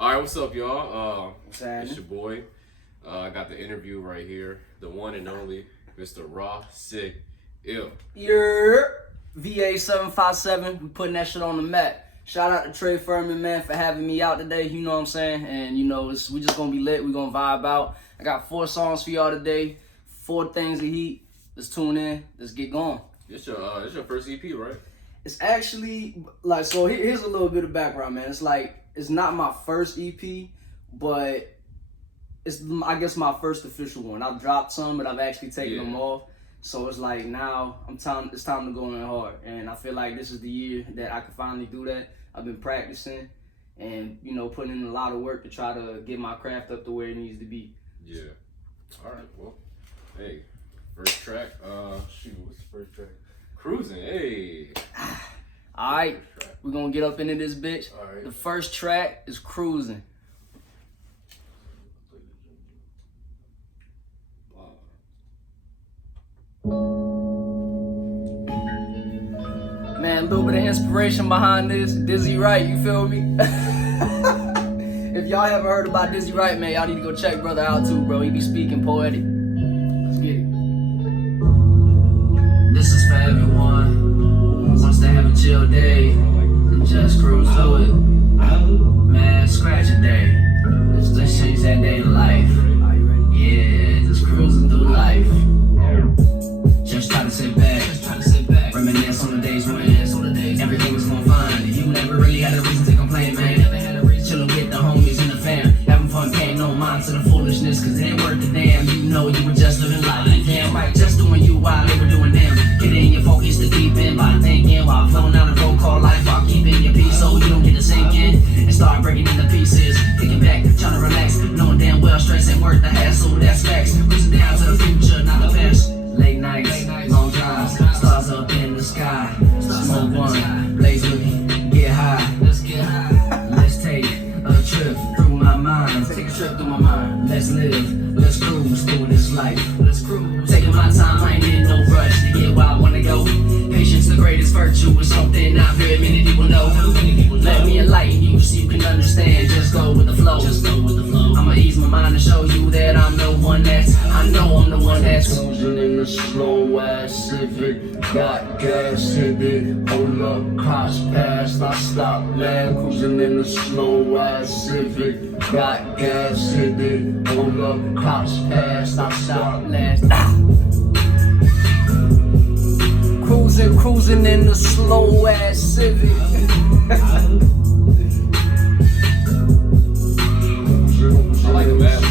All right, what's up, y'all? What's happening? It's your boy. I got the interview right here. The one and only Mr. Raw Sick Ill. VA757, we putting that shit on the map. Shout out to Trey Furman, man, for having me out today. You know what I'm saying? And you know, we just gonna be lit. We gonna vibe out. I got 4 songs for y'all today. 4 things to heat. Let's tune in. Let's get going. It's your first EP, right? It's actually like, so here's a little bit of background, man. It's like, it's not my first EP, but it's, I guess, my first official one. I've dropped some, but I've actually taken them off. So it's like, now it's time to go in hard. And I feel like this is the year that I can finally do that. I've been practicing and, you know, putting in a lot of work to try to get my craft up to where it needs to be. Yeah. All right, well, hey, first track, what's the first track? Cruising, hey. All right, we're gonna get up into this bitch. All right. The first track is Cruising. Man, a little bit of inspiration behind this. Dizzy Wright, you feel me? If y'all haven't heard about Dizzy Wright, man, y'all need to go check brother out too, bro. He be speaking poetic. Let's get it. This is for everyone who wants to have a chill day and just cruise through it. Man, scratch a day. Let's change that day to life. Yeah, just cruising through life. Just try to sit back. Reminisce on the days when everything was going fine. You never really had a reason to complain, man. Chillin' with the homies and the fam. Having fun, paying no mind to the foolishness, cause it ain't worth the damn. You know you were just living life. Damn right, just doing you while they were doing them. Getting your focus to deep in by thinking, while flowing down the road called life, while keeping your peace so you don't get to sink in and start breaking into pieces. Thinking back, trying to relax, knowing damn well stress ain't worth the hassle. That's facts. Reaching down to the future, not the past. Late nights, long drives, stars up in the sky. Smoke one, blaze with me, get high. Let's get high. Let's take a trip through my mind. Take a trip through my mind. Let's live, let's cruise through this life. Let's cruise. Taking my time, I ain't in no rush to get where I wanna go. Patience, the greatest virtue, is something not very many people know. Let me enlighten you so you can understand. Just go with the flow. I'ma ease my mind and show you that I'm the one that's. I know I'm the one that's cruising in the slow ass Civic. Got gas, hit it, hold up, cops past, I stop, man. Cruising in the slow ass Civic. Got gas, hit it, hold up, cops past, I stop, last. Cruising in the slow ass Civic. I like the bad one.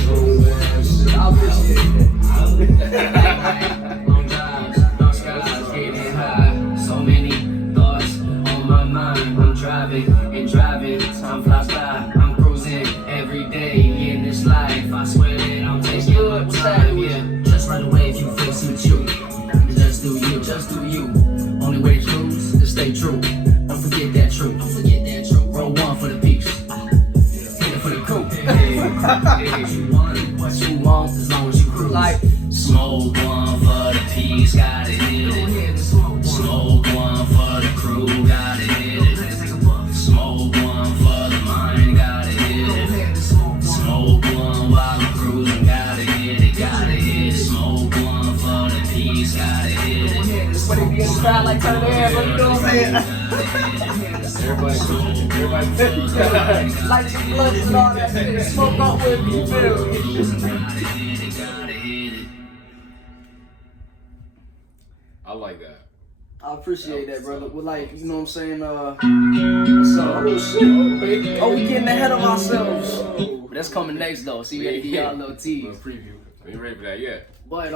I appreciate that. Long drives, dark skies, getting high. So many thoughts on my mind. I'm driving and driving, time flies by. I'm cruising every day in this life. I swear that I'm taking my time. Yeah, just right away if you feel some you. Just do you, just do you. Only way to cruise is stay true. Don't forget that truth. Roll one for the peace. Hit it for the crew. What you want, as long as you cruise. Like, smoke one for the peace, gotta hit it. Smoke one for the crew, gotta hit it. Smoke one for the mind, gotta hit it. Smoke one while we're cruising, gotta hit it, gotta hit it. Smoke one for the peace, gotta hit it. But if you in the crowd, like, turn their head, you know what I'm saying? Everybody. Light some blunts and all that shit. Smoke up with me, you feel me? I like that. I appreciate that, brother. Well, like, you know what I'm saying? Oh shit. Oh, we getting ahead of ourselves. But that's coming next though. See, we gotta give y'all a little tease. A little preview. We ain't ready for that yet. But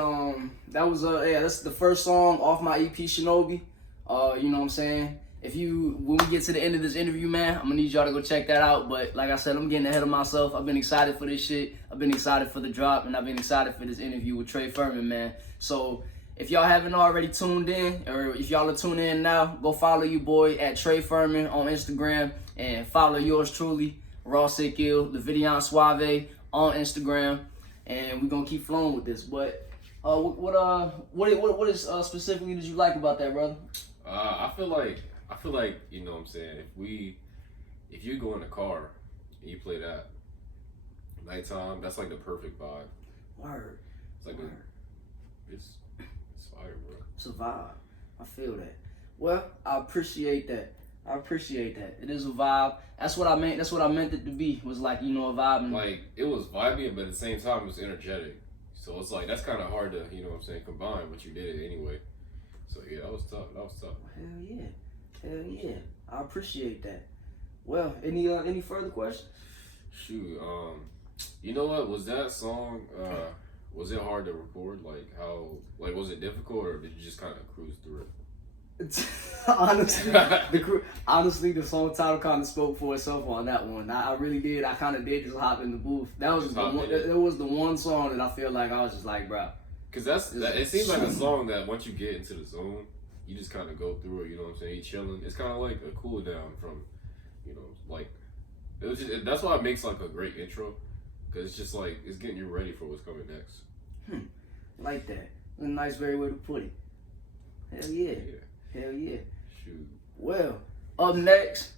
that was that's the first song off my EP Shinobi. You know what I'm saying? When we get to the end of this interview, man, I'm gonna need y'all to go check that out. But like I said, I'm getting ahead of myself. I've been excited for this shit. I've been excited for the drop, and I've been excited for this interview with Trey Furman, man. So if y'all haven't already tuned in, or if y'all are tuning in now, go follow your boy at Trey Furman on Instagram, and follow yours truly, Raw Sick Ill, the Vidian Suave on Instagram, and we're gonna keep flowing with this. But what is specifically did you like about that, brother? I feel like, you know what I'm saying, if you go in the car and you play that nighttime, that's like the perfect vibe. Word. It's like Word. It's fire, bro. It's a vibe. I feel that. Well, I appreciate that. I appreciate that. It is a vibe. That's what I meant. That's what I meant it to be. Was like, you know, a vibe. And Like it was vibey, but at the same time it was energetic. So it's like that's kind of hard to, you know what I'm saying, combine. But you did it anyway. So yeah, that was tough. That was tough. Hell yeah. Hell yeah. I appreciate that. Well, any further questions? Shoot, you know what? Was that song? Was it hard to record? Like how? Like was it difficult, or did you just kind of cruise through it? Honestly, the song title kind of spoke for itself on that one. I really did. I kind of did just hop in the booth. That was the one. It was the one song that I feel like I was just like, bro. Cause it seems like a song that once you get into the zone, you just kind of go through it. You know what I'm saying? You chilling. It's kind of like a cool down from, you know, like it was just. That's why it makes like a great intro, cause it's just like it's getting you ready for what's coming next. Like that. A nice, very way to put it. Hell yeah. Hell yeah. Shoot. Well, up next,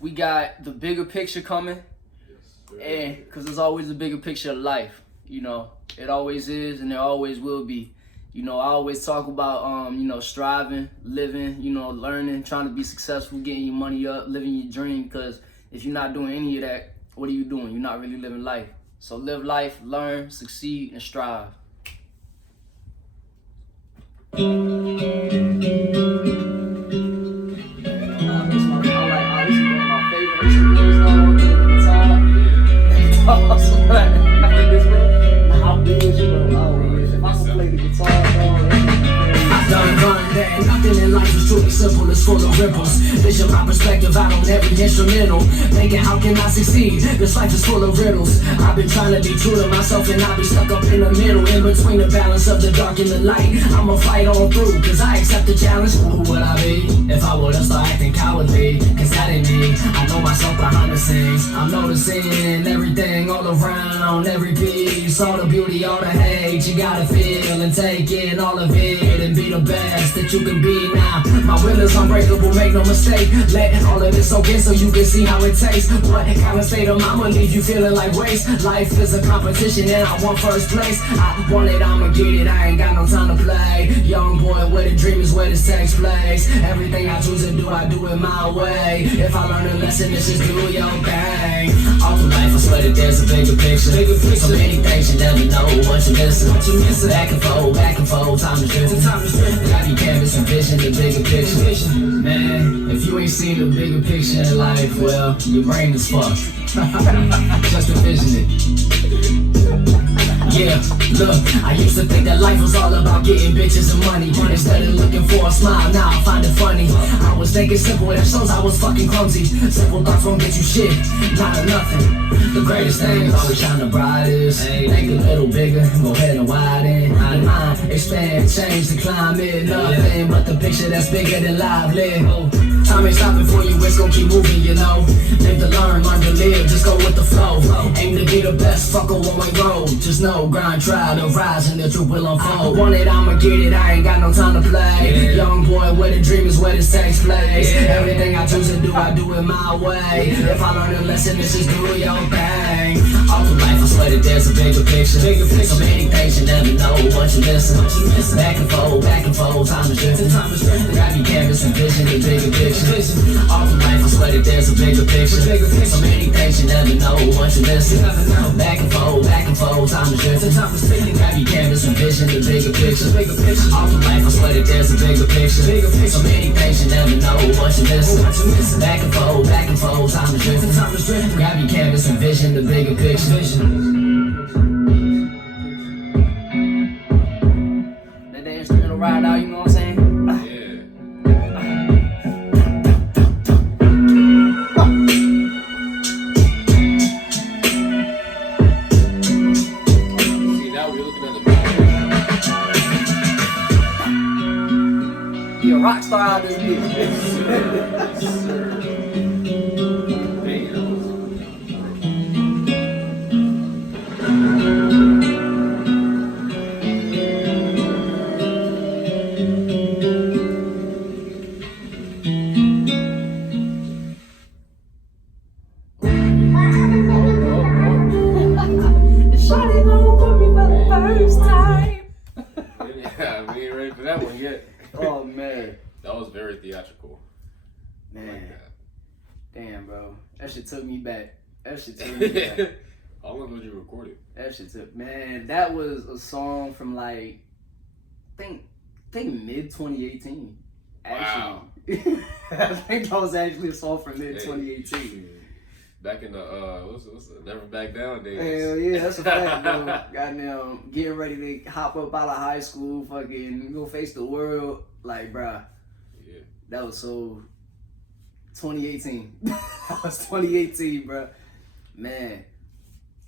we got the bigger picture coming. Yes. And because there's always a bigger picture of life, you know, it always is and there always will be. You know, I always talk about, you know, striving, living, you know, learning, trying to be successful, getting your money up, living your dream. Because if you're not doing any of that, what are you doing? You're not really living life. So live life, learn, succeed, and strive. Nothing in life is truly simple, it's full of ripples. Vision my perspective out on every instrumental. Thinking how can I succeed? This life is full of riddles. I've been trying to be true to myself and I be stuck up in the middle. In between the balance of the dark and the light, I'ma fight on through, cause I accept the challenge. Who would I be if I would've started acting cowardly? Cause that ain't me, I know myself behind the scenes. I'm noticing everything all around, on every piece. All the beauty, all the hate, you gotta feel and take in all of it and be the best that you can be now. My will is unbreakable, make no mistake. Let all of this soak in so you can see how it tastes. What kind of state of mind will leave you feeling like waste? Life is a competition and I want first place. I want it, I'ma get it, I ain't got no time to play. Young boy, where the dream is, where this takes place. Everything I choose to do, I do it my way. If I learn a lesson, it's just do your thing. All through life, I swear that there's a bigger picture. So many things you never know what you're missing. Back and forth, time to drift. Got you canvas and vision, the bigger picture. Man, if you ain't seen the bigger picture in life, well, your brain is fucked. Just envision it. Yeah, look, I used to think that life was all about getting bitches and money. Instead of looking for a smile, now I find it funny. I was thinking simple, that shows I was fucking clumsy. Simple thoughts won't get you shit, not a nothing. The greatest thing is always shine the brightest. Think a little bigger, go ahead and widen. The mind, expand, change the climate. Nothing but the picture that's bigger than lively. Time ain't stopping for you, it's gon' keep moving, you know. Live to learn to live, just go with the flow. Aim to be the best, fuck a one-way road. Just know, grind, try to rise, and the truth will unfold. I want it, I'ma get it, I ain't got no time to play. Young boy, where the dream is, where this takes place. Everything I choose to do, I do it my way. If I learn a lesson, it's just do your thing. All through life, I swear that there's a bigger picture. So many things you never know what you're missing. Back and forth, time to drift. Grab your canvas and vision the bigger picture. All through life, I swear that there's a bigger picture. So many things you never know what you're missing. Back and forth, time to drift. Grab your canvas and vision the bigger picture. All through life, I swear that there's a bigger picture. So many things you never know what you're missing. Back and forth, time to drift. Grab your canvas and vision the bigger picture. Let the instrumental ride out, you know what I'm saying? Rockstar out this bitch. Damn, bro. That shit took me back. That shit took me back. How long did you record it? That shit took, man. That was a song from like, I think mid 2018. Actually, Wow. I think that was actually a song from mid 2018. Back in the what's the Never Back Down days. Hell yeah, that's a fact, bro. Goddamn, getting ready to hop up out of high school, fucking go face the world, like, bruh. Yeah. That was so 2018. That was 2018, bruh. Man.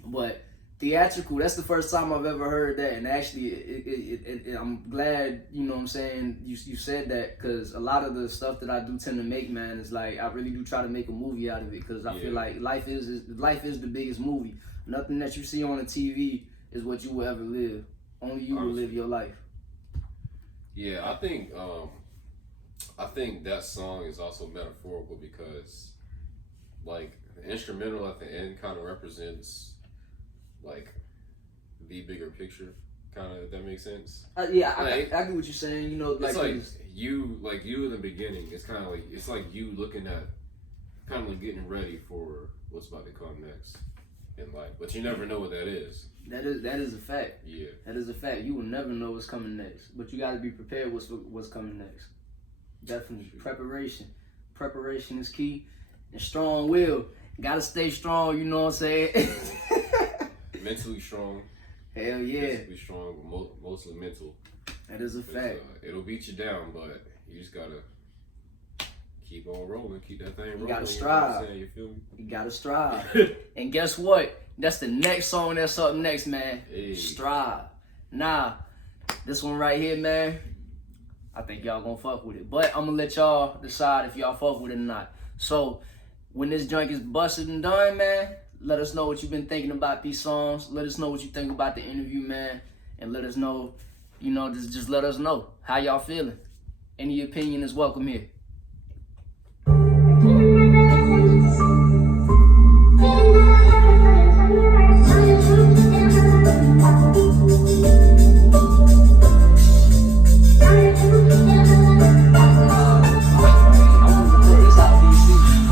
But theatrical, that's the first time I've ever heard that. And actually, I'm glad, you know what I'm saying, you said that, because a lot of the stuff that I do tend to make, man, is like, I really do try to make a movie out of it, because I feel like life is the biggest movie. Nothing that you see on the TV is what you will ever live. Only you will live your life. Yeah, I think that song is also metaphorical because, like, the instrumental at the end kind of represents, like, the bigger picture, kind of, if that makes sense. Yeah, I get what you're saying. You know, like, it's like you in the beginning. It's kind of like, it's like you looking at, kind of like getting ready for what's about to come next in life, but you never know what that is. That is a fact. Yeah, that is a fact. You will never know what's coming next, but you got to be prepared what's coming next. Definitely. Preparation is key, and strong will. Gotta stay strong. You know what I'm saying? Mentally strong. Hell yeah. Physically strong, but mostly mental. That is a fact. It'll beat you down, but you just gotta keep on rolling, keep that thing rolling. You gotta strive. You feel me? You gotta strive. And guess what? That's the next song that's up next, man. Hey. Strive. Nah, this one right here, man, I think y'all gonna fuck with it. But I'm gonna let y'all decide if y'all fuck with it or not. So, when this junk is busted and done, man, let us know what you've been thinking about these songs. Let us know what you think about the interview, man. And let us know, you know, just let us know how y'all feeling. Any opinion is welcome here.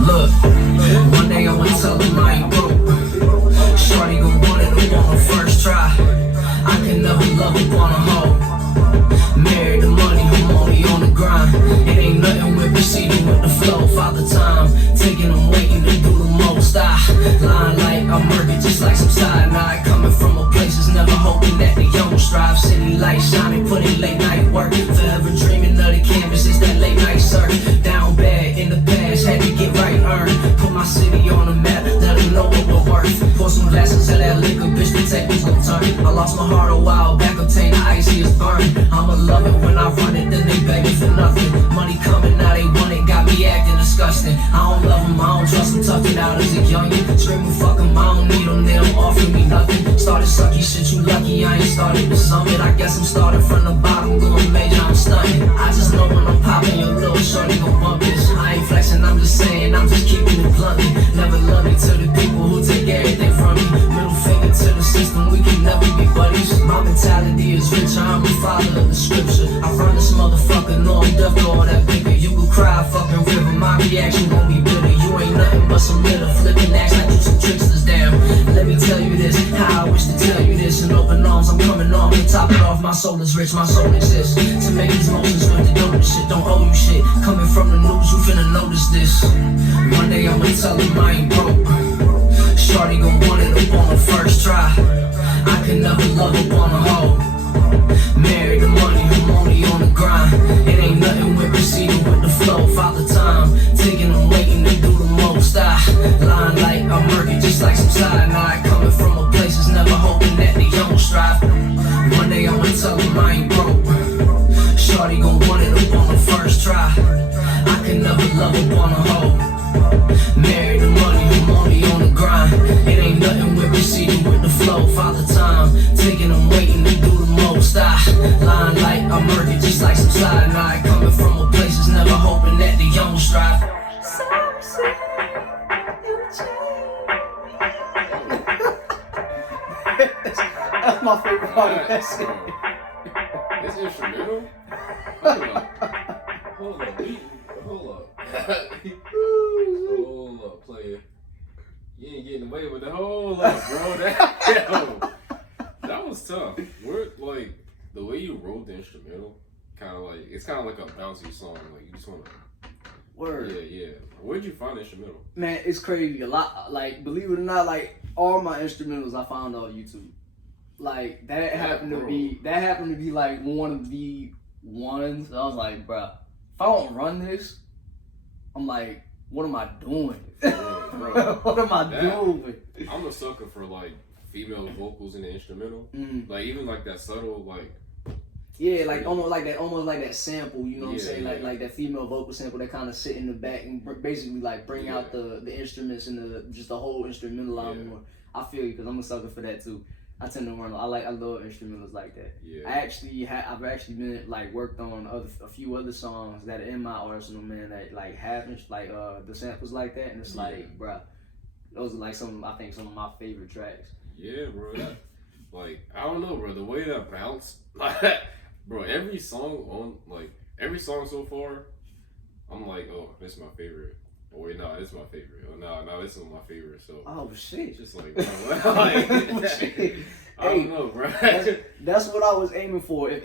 Look, one day I went to tell them I ain't broke. Shorty gon' want it up on the first try. I can never love up on a hoe. Married to money, I'm only on the grind. It ain't nothing with proceeding with the flow. Father time, taking them waiting to do the most. I line like I'm murky, just like some cyanide. Coming from a place that's never hoping that the young will strive. City lights shining, putting late night work. Forever dreaming of the canvas, it's that late night surf. Down bad in the past, had to get right earned. Put my city on the map, let them know what we're worth. Pour some glasses of that liquor, bitch, the tables gon' turn. I lost my heart a while back, obtained the icy is burned. I'ma love it when I run it, then they begging for nothing. Money coming, now they want it, got me acting disgusting. I don't love them, I don't trust them, tucked it out as a youngin'. Screaming fuck them, I don't need them, they don't offer me nothing. Started sucky shit, you lucky, I ain't started the summit. I guess I'm starting from the bottom, going major, I'm stunning. I just know when I'm popping, your little shorty gon' bump this. I ain't flexing, I'm just saying, I'm just keeping it bluntly. Never love me to the people who take everything from me. Middle finger to the system, we can never be buddies. My mentality is richer, I'm a father of the scripture. I run this motherfucker, no, I'm deaf to all that bigger. You could cry a fucking river, my reaction won't be bitter. You ain't nothing but some litter, flipping acts like you some tricksters, damn. Let me tell you this, how I wish to tell you this. In open arms, I'm coming on, to top it off, my soul is rich, my soul exists. To make these motions with the dopest shit, don't owe you shit. Coming from the news, you finna notice this. One day I'ma tell them I ain't broke. Shorty gon' want it up on the first try. I can never love up on a hoe. Married to money, I'm only on the grind. It ain't nothing with proceeding with the flow. Father time, taking them waiting to do the most. I line like I'm murky, just like some cyanide. Coming from a place that's never hoping that the young will strive. One day I'ma tell them I ain't broke. Shorty gon' want it up on the first try. I can never love up on a hoe. Married to money, I'm only on the grind. It ain't nothing with proceeding with the flow. Father time, taking them waiting to do the most. I line like I'm murky, just like some cyanide. Coming from a place that's never hoping that the young will strive. That's my favorite part of that shit. This instrumental? Hold up. Hold up. Hold up. Hold up. getting away with the whole lot, bro. That was tough. We're like the way you wrote the instrumental, kind of like it's kind of like a bouncy song. Like you just want to. Word. Yeah. Where'd you find the instrumental? Man, it's crazy. A lot, like, believe it or not, like, all my instrumentals I found on YouTube. Like, that happened to be like one of the ones. I was like, bruh, if I don't run this, I'm like, what am I doing? Yeah, bro. What am I doing? I'm a sucker for like female vocals in the instrumental. Like even like that subtle like. Yeah, like almost like that sample, you know what I'm saying? Yeah. Like that female vocal sample that kind of sit in the back and basically like bring out the instruments and just the whole instrumental out more. I feel you, because I'm a sucker for that too. I tend to run. I love instrumentals like that. Yeah. I've actually been like worked on a few other songs that are in my arsenal, man. That like have like the samples like that, and it's like, bruh, those are like some of my favorite tracks. Yeah, bro. Like I don't know, bro. The way that bounced, bro. Every song so far, I'm like, oh, this is my favorite. Oh wait, no, this is my favorite. Oh no, this is my favorite. So oh shit, just like, bro, like I don't know, bro. That's what I was aiming for. I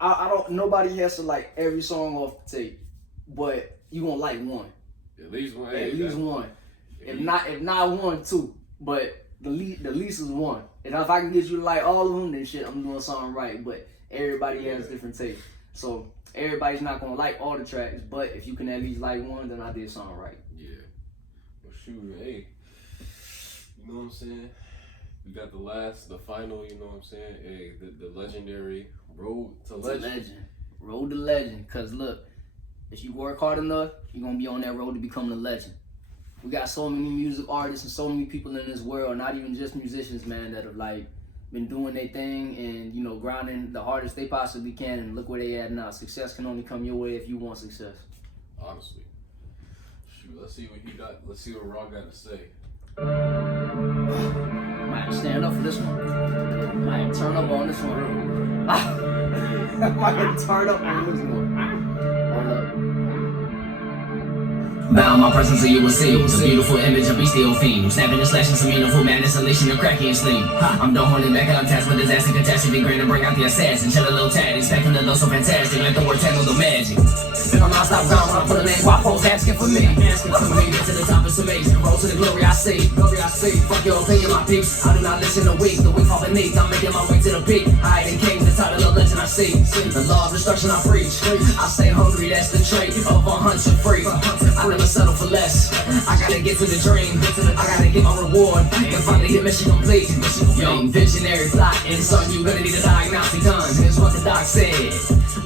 don't. Nobody has to like every song off the tape, but you gonna like one. At least one. At least one. If not one, two. But the least is one. And if I can get you to like all of them, then shit, I'm doing something right. But everybody has different taste, so everybody's not gonna like all the tracks. But if you can at least like one, then I did something right. Yeah. Well, shoot, hey, you know what I'm saying? We got the final, you know what I'm saying? Hey, the legendary Road to Legend. Road to Legend. Cause look, if you work hard enough, you're gonna be on that road to becoming a legend. We got so many music artists and so many people in this world, not even just musicians, man, that have like been doing their thing and, you know, grinding the hardest they possibly can, and look where they at now. Success can only come your way if you want success. Honestly. Shoot, let's see what he got. Let's see what Raw got to say. Might have to stand up for this one. Might have to turn up on this one. Might have to turn up on this one. Hold up. Bound my presence so you will see the beautiful image of bestial fiend. Snapping and slashing some meaningful madness, unleashing the cracky and sleep. I'm done holding back untasked with disaster, catastrophe, grand to bring out the assassin. Chill a little tad, expecting to look so fantastic. Let the word handle the magic. Been on non-stop ground when I put a name, why folks asking for me? Get to the top, it's amazing. Roll to the glory I see. Fuck your opinion, my peeps. I do not listen to weak. The weak fall beneath. I'm making my way to the peak. I ain't king, the title of legend I see. The law of destruction I preach. I stay hungry, that's the trait of a hunter free. I never settle for less. I gotta get to the dream. I gotta get my reward. And finally hit mission complete. Young visionary plotting, son, you gonna need a diagnostic done. Here's what the doc said.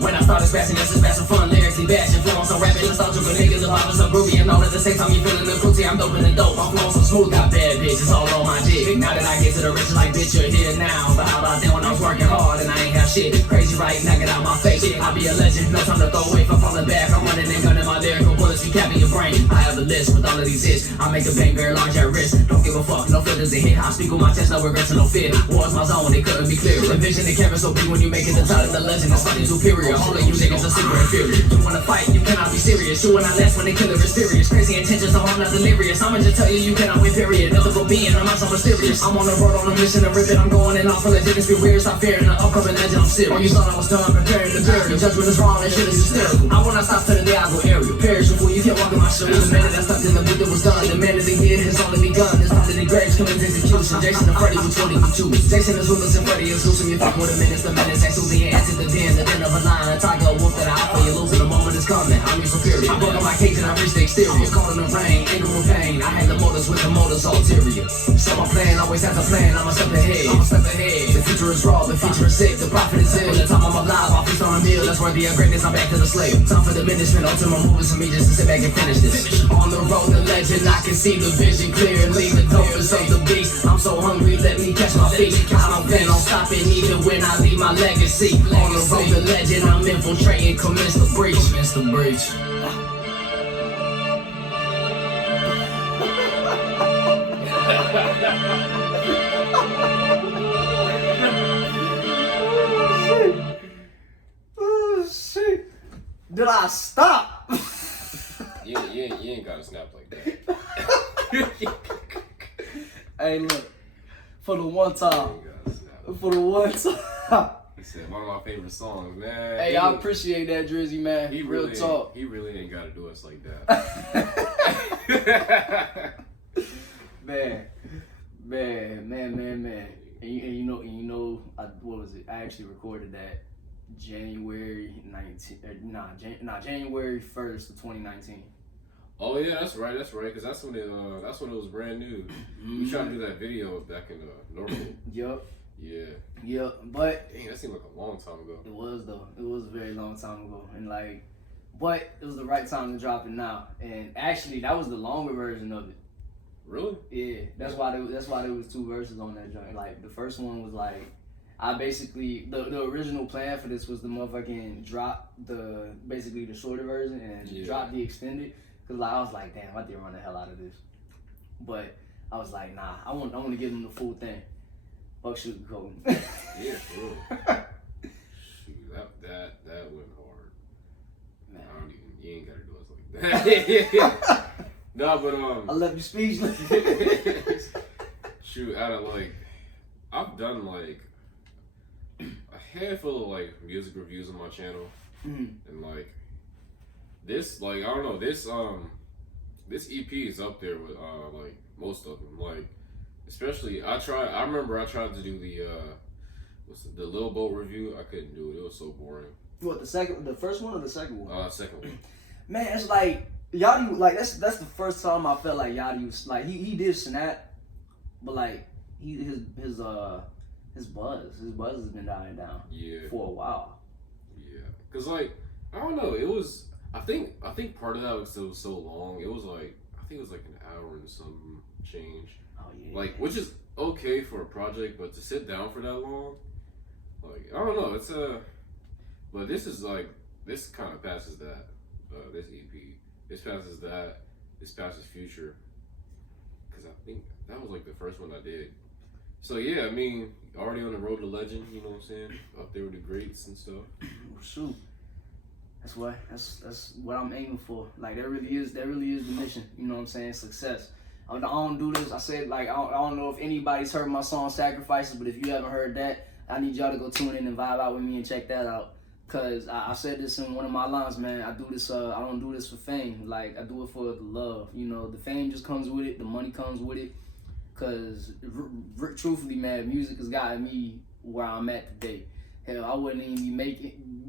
When I started spazzing, just as fast for fun, lyrically bashing, flowing so rapid, nostalgical niggas, the vibe is so groovy, and all at the same time you feeling the cruelty, I'm doping the dope, I'm flowing so smooth, got bad bitches all on my dick. Now that I get to the riches like bitch, you're here now, but how about then when I was working hard and I ain't have shit, crazy right, knock it out my face, I be a legend, no time to throw away, if I'm falling back, I'm running and gunning my lyrical bullets, be capping your brain, I have a list with all of these hits, I make a bang very large at risk, don't give a fuck, no filters in here, I speak with my chest, no regrets and no fear, war's my zone, it couldn't be clearer, envision the canvas so big when you make it the top of the legend, it's something superior, all of you niggas are super inferior. You wanna fight, you cannot be serious. You will not last when the killer is furious. Crazy intentions, so I'm not delirious. I'ma just tell you, you cannot win, period. Mythical being, I'm not so mysterious. I'm on the road on a mission to rip it. I'm going in off for legend. It's be weird, stop fearing the upcoming legend. I'm serious. When you thought I was done, preparing to bury. Your judgment is wrong, that shit is hysterical. I will not stop till the day I go aerial. Perish before you can't walk in my shoes. The minute that stuck in the boot that was done. The minute the year has only begun. It's time to the graves commit execution. Jason and Freddy with 20 for choose. Jason is ruthless and Freddy is gruesome. You fuck with a menace, the menace. Ain't Susie and the den of a lion. A tiger, a wolf that I offer you losing. The moment is coming, I'm your superior. I broke on my cage and I reached the exterior. I was caught in the rain, anger with pain. I had the motors with the motors ulterior. So my plan always has a plan. I'm a step ahead. The future is raw, the future is sick. The profit is ill. The time I'm alive, I'll feast on a meal. That's worthy of greatness. I'm back to the slave. Time for diminishment. Ultimate movements for me just to sit back and finish this. On the road to legend, I can see the vision clearly. The dopest of the beast. I'm so hungry, let me catch my feet. I don't plan on stopping even when I leave my legacy. On the road to legend, I'm infiltrating, commence the breach. Commence the breach. Oh shit! Did I stop? You ain't gotta snap like that. Hey, look, for the one time. For the one time. He said, one of my favorite songs, man. Hey, I appreciate that, Drizzy, man. He Real talk. He really ain't got to do us like that. Man. And you know, what was it? I actually recorded that January 1st of 2019. Oh yeah, that's right, because that's when it was brand new. We tried to do that video back in Normal. Yup. Yeah. But dang, that seemed like a long time ago. it was though. It was a very long time ago, and but it was the right time to drop it now. And actually, that was the longer version of it. Really? Yeah, that's why there was 2 verses on that joint. Like the first one was like, I basically the original plan for this was the motherfucking drop the shorter version and drop the extended, cause I was like, damn, I did run the hell out of this. But I was like, nah, I want to give them the full thing. Fuck shooting code. Yeah, for real. Shoot, that went hard. Man. You ain't gotta do us like that. No, but I left you speechless. Shoot, I've done like a handful of like music reviews on my channel, and like this, like I don't know, this EP is up there with like most of them, like especially I remember I tried to do the Lil Boat review. I couldn't do it. It was so boring. What, the first one or the second one? Second one. Man, it's like Yachty, like that's the first time I felt like Yachty was like he did snap, but like his buzz has been dying down for a while. Yeah, cause like I don't know, it was I think part of that was it was so long. It was like I think it was like an hour and some change. Oh yeah. Like which is okay for a project, but to sit down for that long, like I don't know, it's but this is like this kind of passes that this EP. This passes that. This passes Future. Because I think that was like the first one I did. So yeah, I mean, already on the road to legend, you know what I'm saying? Up there with the greats and stuff. Shoot. That's what I'm aiming for. Like that really is the mission. You know what I'm saying? Success. I don't do this. I said like I don't know if anybody's heard my song Sacrifices, but if you haven't heard that, I need y'all to go tune in and vibe out with me and check that out. Cause I said this in one of my lines, man. I do this. I don't do this for fame. Like I do it for the love. You know, the fame just comes with it. The money comes with it. Cause truthfully, man, music has gotten me where I'm at today. Hell, I wouldn't even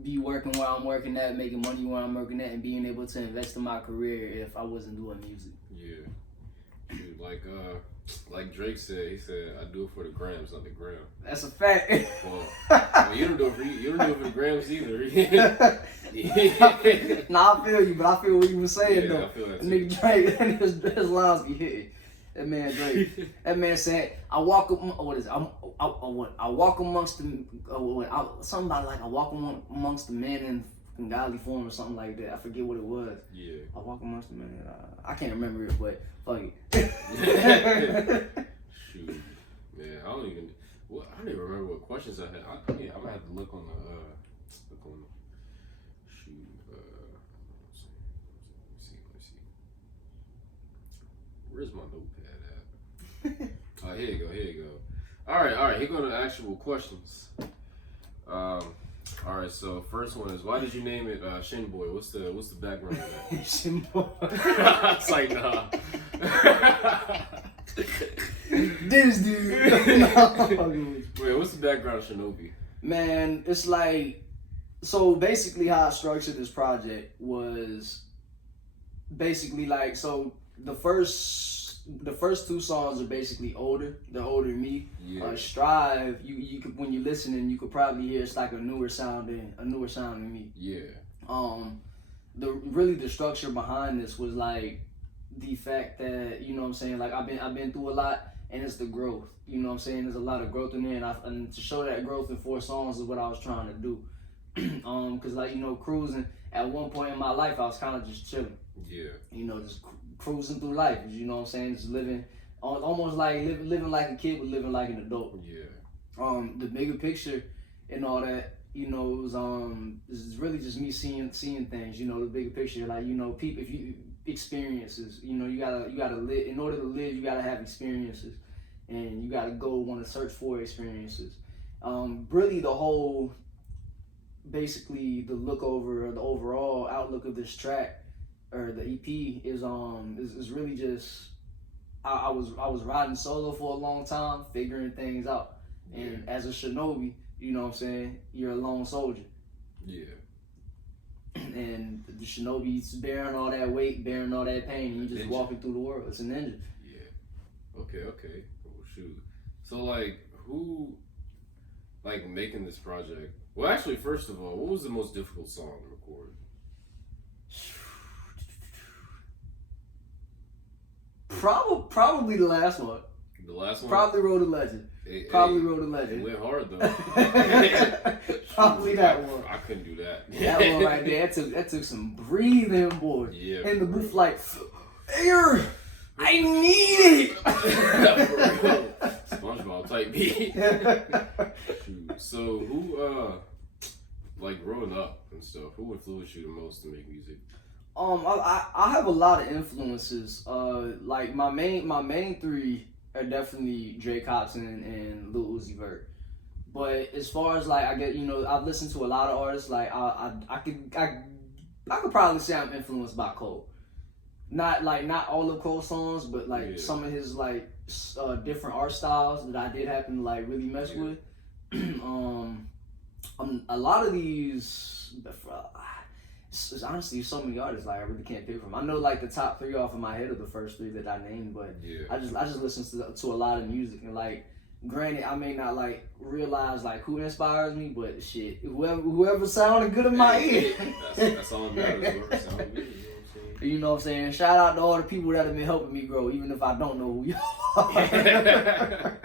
be working where I'm working at, making money where I'm working at, and being able to invest in my career if I wasn't doing music. Yeah. Dude, like Drake said, he said, "I do it for the grams, not the gram." That's a fact. Well, you don't do it for the grams either. Nah, I feel you, but I feel what you were saying though. I feel that too. Nigga Drake, his lines be hitting. That man Drake. That man said, "I walk amongst the something about like I walk amongst the men in godly form or something like that. I forget what it was. Yeah. I walk amongst the men. I can't remember it, but fuck it." Shoot, man, I don't even remember what questions I had. I'm gonna have to look on the shoot. Let's see. Where's my notepad at? Here you go. All right. Here go to the actual questions. All right, so first one is, why did you name it Shinobi? What's the background of that? Shinobi. It's like, nah. This dude. Wait, what's the background of Shinobi? Man, it's like, so basically how I structured this project was basically like, so the first 2 songs are basically older. They're older than me. Yeah. Strive, you could, when you're listening, you could probably hear it's like a newer sound than me. Yeah. The structure behind this was like the fact that, you know what I'm saying, like I've been through a lot, and it's the growth. You know what I'm saying? There's a lot of growth in there, and to show that growth in 4 songs is what I was trying to do. Cause like, you know, cruising at one point in my life, I was kind of just chilling. Yeah. You know, just cruising through life. You know what I'm saying? Just living, almost like living like a kid, but living like an adult. Yeah. The bigger picture and all that, you know, it was this is really just me seeing things. You know, the bigger picture, like, you know, people, if you experiences, you know, you gotta live. In order to live, you gotta have experiences. and you gotta go want to search for experiences. Really, the whole, basically the look over or the overall outlook of this track or the EP is really just I was riding solo for a long time, figuring things out, and as a shinobi, you know what I'm saying, you're a lone soldier. Yeah. And the shinobi's bearing all that weight, bearing all that pain, and you just Ninja. walking through the world. It's a ninja. Yeah. Okay. Well, shoot. So like, who, like, making this project? Well, actually, first of all, what was the most difficult song to record? Probably the last one. The last one. Probably Road to Legend. Probably Road to Legend. It went hard though. Probably that one. I couldn't do that. That one right there, that took some breathing, boy. Yeah. In the booth, like, air, I need it. SpongeBob type beat. Shoot. So who, like growing up and stuff, who influenced you the most to make music? I have a lot of influences. Like my main three are definitely Drake, Hobson, and Lil Uzi Vert. But as far as like, I get, you know, I've listened to a lot of artists. Like I could probably say I'm influenced by Cole. Not all of Cole's songs, but like some of his like different art styles that I did happen to like really mess with. A lot of these, it's honestly so many artists like I really can't pick from. I know like the top three off of my head are the first three that I named, but I just listen to a lot of music, and like, granted, I may not like realize like who inspires me, but shit, whoever sounded good in my ear. That's all that matters. Whoever sounded good, you know what I'm saying? Shout out to all the people that have been helping me grow, even if I don't know who you are.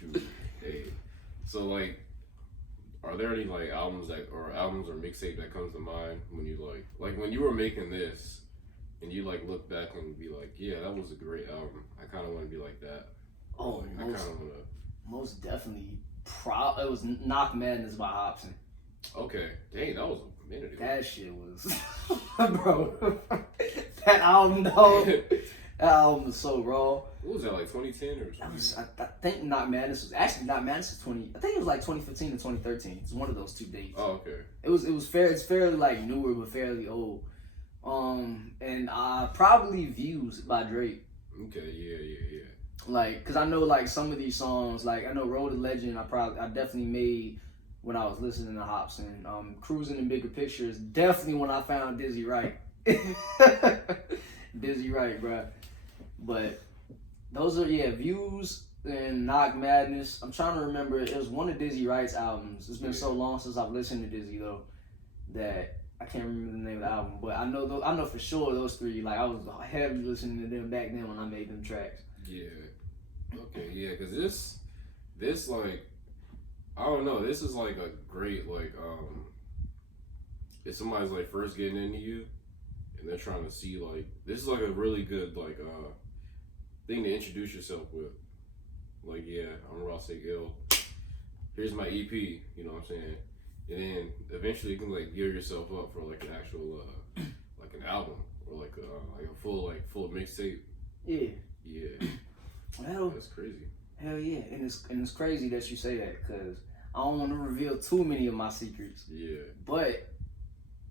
Shoot. Hey. So like, are there any like albums or mixtape that comes to mind when you like when you were making this and you like look back and be like, yeah, that was a great album. I kind of want to be like that. Oh, like, I kind of want to. Most definitely. It was Knock Madness by Hobson. Okay, dang, that was a minute ago. That shit was, bro. That album, though. That album was so raw. What was that, like 2010 or something? That was, I think Knock Madness was actually Knock Madness was 20. I think it was like 2015 and 2013. It's one of those two dates. Oh, okay. It was fair. It's fairly like newer but fairly old. And probably Views by Drake. Okay, yeah. Like, cause I know like some of these songs, like I know Road to Legend, I definitely made when I was listening to Hobson. Cruising in Bigger Picture is definitely when I found Dizzy Wright. Dizzy Wright, bruh. But those are Views and Knock Madness. I'm trying to remember. It was one of Dizzy Wright's albums. It's been so long since I've listened to Dizzy though that I can't remember the name of the album. But I know for sure those three. Like I was heavily listening to them back then when I made them tracks. Yeah. Okay. Yeah. Cause this like, I don't know. This is like a great like if somebody's like first getting into you and they're trying to see like, this is like a really good like thing to introduce yourself with. Like, yeah, I'm Ross Ill. Here's my EP, you know what I'm saying? And then eventually you can like gear yourself up for like an actual like an album or like a full mixtape. Yeah. Yeah. Well, that's crazy. Hell yeah, and it's crazy that you say that because I don't want to reveal too many of my secrets. Yeah. But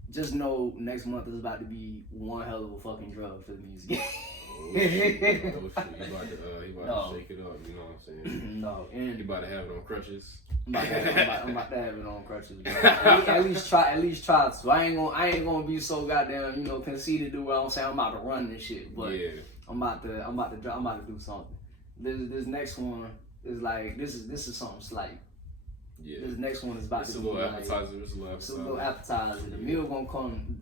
just know next month is about to be one hell of a fucking drug for the music. Oh shit. He about to shake it up, you know what I'm saying? No, and you about to have it on crutches. I'm about to have it on crutches, bro. At least try to. I ain't gonna be so goddamn, you know, conceited to where I'm saying I'm about to run this shit. But yeah. I'm about to do something. This next one is like this is something slight. Yeah. This next one is about to be appetizer. It's a little appetizer. The meal gonna come.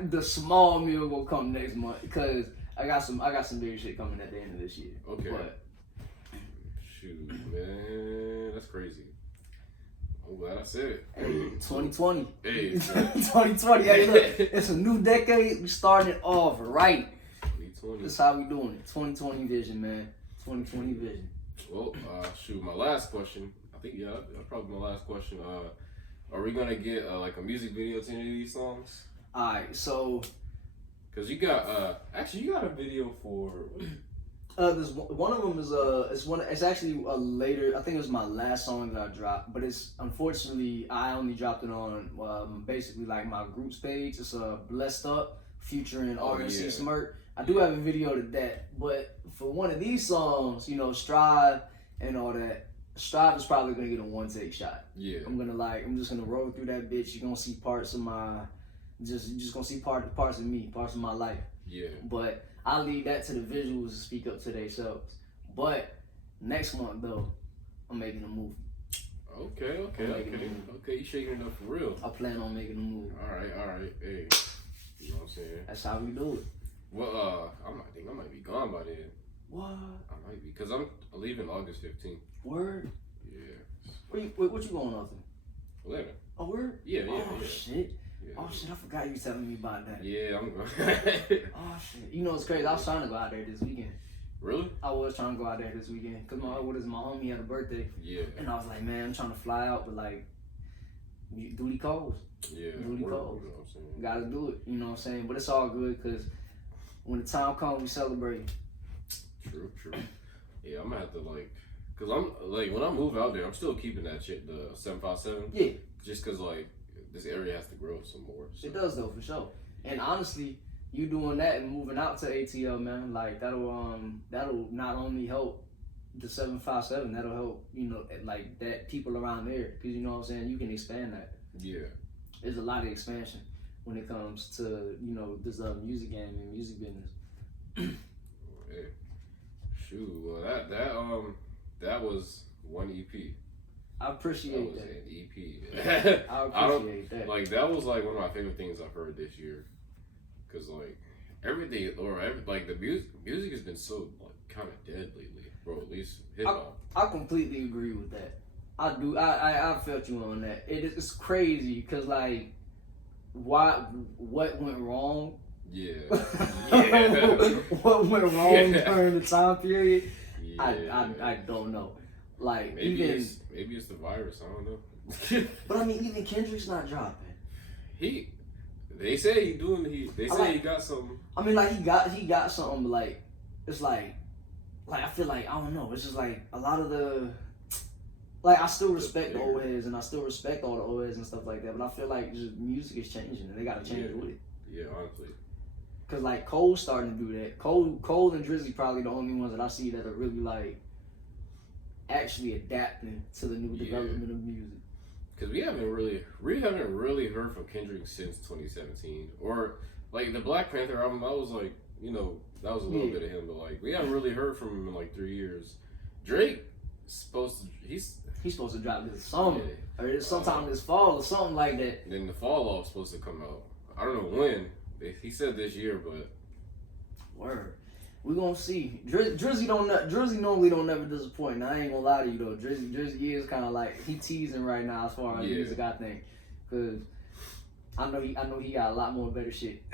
The small meal gonna come next month because I got some big shit coming at the end of this year. Okay. But, shoot, man, that's crazy. I'm glad I said it. Hey, 2020. Hey, 2020. Hey, look, it's a new decade. We starting it off right. 2020. That's how we doing it. 2020 vision, man. 2020 vision. Well, shoot, my last question. I think probably my last question. Are we gonna get like a music video to any of these songs? Alright, so because you got actually you got a video for There's one of them is it's actually a later. I think it was my last song that I dropped, but it's unfortunately I only dropped it on basically like my group's page. It's Blessed Up featuring RNC yeah. Smirk. I do have a video to that, but for one of these songs, you know, Strive and all that, Strive is probably gonna get a one take shot. Yeah. I'm just gonna roll through that bitch. You're gonna see parts of my, you're just gonna see parts of me, parts of my life. Yeah. But I'll leave that to the visuals to speak up to themselves. But next month though, I'm making a movie. Okay. You shaking it up for real. I plan on making a movie. All right. Hey, you know what I'm saying? That's how we do it. Well, I think I might be gone by then. What? I might be, cause I'm leaving August 15th. Word? Yeah. What you going on to? 11. Oh, word? Yeah. Shit. Yeah. Oh shit, I forgot you telling me about that. Yeah, I'm going. Oh shit. You know what's crazy? I was trying to go out there this weekend. Really? I was trying to go out there this weekend because my homie had a birthday. Yeah. And I was like, man, I'm trying to fly out, but like, duty calls. Yeah. Duty calls. You know what I'm saying? Gotta do it. You know what I'm saying? But it's all good because when the time comes, we celebrate. True. Yeah, I'm gonna have to cause I'm like when I move out there, I'm still keeping that shit, the 757. Yeah. Just cause this area has to grow some more. So. It does though, for sure. And honestly, you doing that and moving out to ATL, man, like that'll not only help the 757, that'll help, you know, like that people around there, because you know what I'm saying, you can expand that. Yeah. There's a lot of expansion when it comes to, you know, this music game and music business. Hey. Shoot, well that was one EP. I appreciate that. that. Was an EP. I appreciate that. Like that was like one of my favorite things I've heard this year, cause like everything like the music has been so like kind of dead lately, bro. At least hip hop. I completely agree with that. I do. I felt you on that. It's crazy because like, what went wrong? Yeah. What went wrong during the time period? Yeah. I don't know. Like maybe it's the virus. I don't know. But I mean, even Kendrick's not dropping. They say he doing. They say he got something. I mean, like he got something. But like it's like I feel like I don't know. It's just like a lot of the. Like I still respect the old heads and I still respect all the old heads and stuff like that. But I feel like just music is changing and they gotta change with it. Yeah, honestly. Cause like Cole's starting to do that. Cole and Drizzy probably the only ones that I see that are really like actually adapting to the new development of music. Cause we haven't really heard from Kendrick since 2017, or like the Black Panther album. That was like, you know, that was a little bit of him, but like we haven't really heard from him in like 3 years. Drake he's supposed to drop this summer or sometime this fall or something like that. Then the fall off supposed to come out. I don't know when. He said this year, but word. We gonna see. Drizzy normally don't never disappoint. Now I ain't gonna lie to you though. Drizzy is kind of like he teasing right now as far as music, I think, because I know he got a lot more better shit.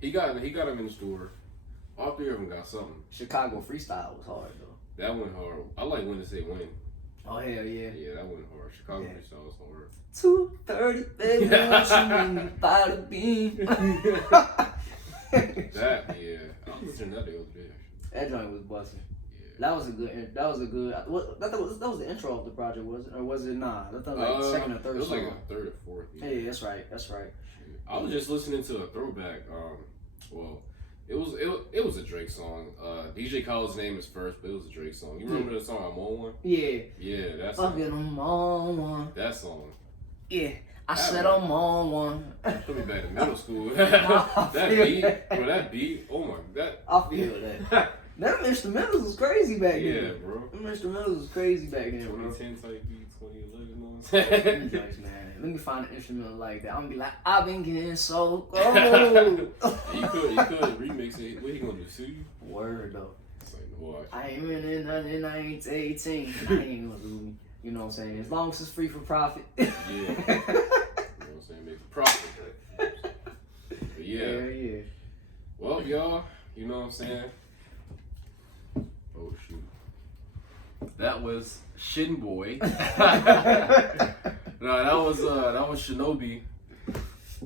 he got him in the store. All three of them got something. Chicago Freestyle was hard though. That went hard. I like when to say when. Oh hell yeah. Yeah, that went hard. Chicago Freestyle was hard. 2:30, baby, what you mean by the beam? That I listened to that the other day. That joint was busting. Yeah. That was a good. That was the intro of the project, was it? Or was it not? I thought like second or third. It was song. like a third or fourth. Yeah, that's right. I was just listening to a throwback. It was a Drake song. DJ Khaled's name is first, but it was a Drake song. You remember the song I'm on one? Yeah. Yeah, that song. I'm on one. That song. Yeah. I said I'm on one. Put me back in middle school. That beat, oh my god. I feel that. Them instrumentals was crazy back then. Yeah, bro. Them instrumentals was crazy back then, 2010 type beat, 2011, man. Let me find an instrumental like that. I'm gonna be like, I've been getting so cold. You could remix it. What he gonna do? Sue you? Word though. It's like, watch. I ain't winning nothing. I ain't 18. I ain't gonna do me. You know what I'm saying? As long as it's free for profit. Yeah. You know what I'm saying? Make a profit. But yeah. Well, y'all, you know what I'm saying? Oh shoot. That was Shin Boy. No, that was Shinobi.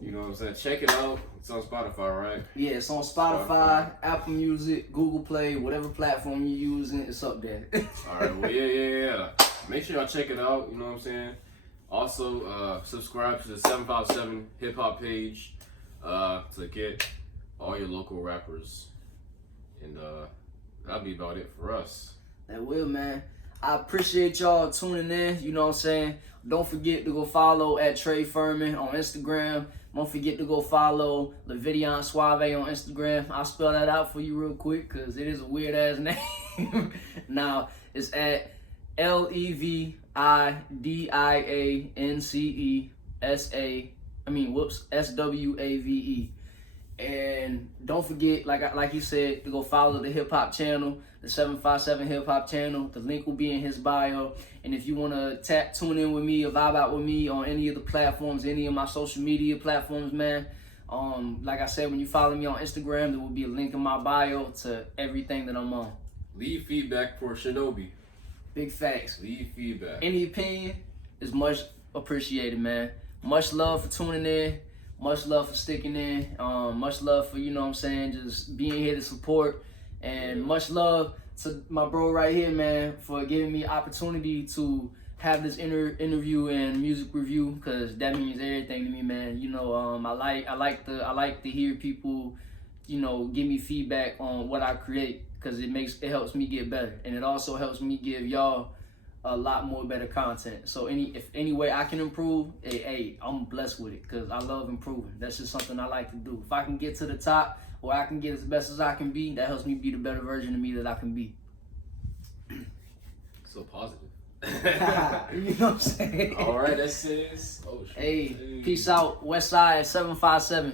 You know know what I'm saying? Check it out. It's on Spotify, right? Yeah, it's on Spotify, Apple Music, Google Play, whatever platform you're using, it's up there. All right, well, yeah. Make sure y'all check it out, you know what I'm saying? Also, subscribe to the 757 Hip Hop page to get all your local rappers. And that'll be about it for us. That will, man. I appreciate y'all tuning in, you know what I'm saying? Don't forget to go follow at Trey Furman on Instagram. Don't forget to go follow Levidian Suave on Instagram. I'll spell that out for you real quick because it is a weird ass name. Now, it's at SWAVE. And don't forget, like he said, to go follow the hip hop channel, the 757 hip hop channel. The link will be in his bio. And if you want to tune in with me or vibe out with me on any of the platforms, any of my social media platforms, man. Like I said, when you follow me on Instagram, there will be a link in my bio to everything that I'm on. Leave feedback for Shinobi. Big facts. Leave feedback. Any opinion is much appreciated, man. Much love for tuning in. Much love for sticking in. Much love for, you know what I'm saying, just being here to support. And much love to my bro right here, man, for giving me opportunity to have this interview and music review, because that means everything to me, man. You know, I like to hear people, you know, give me feedback on what I create, because it helps me get better, and it also helps me give y'all a lot more better content. So if any way I can improve, hey, I'm blessed with it, because I love improving. That's just something I like to do. If I can get to the top, or I can get as best as I can be, that helps me be the better version of me that I can be. So positive. You know what I'm saying? All right, that's it. Oh, shit. Hey, peace out. West Side 757.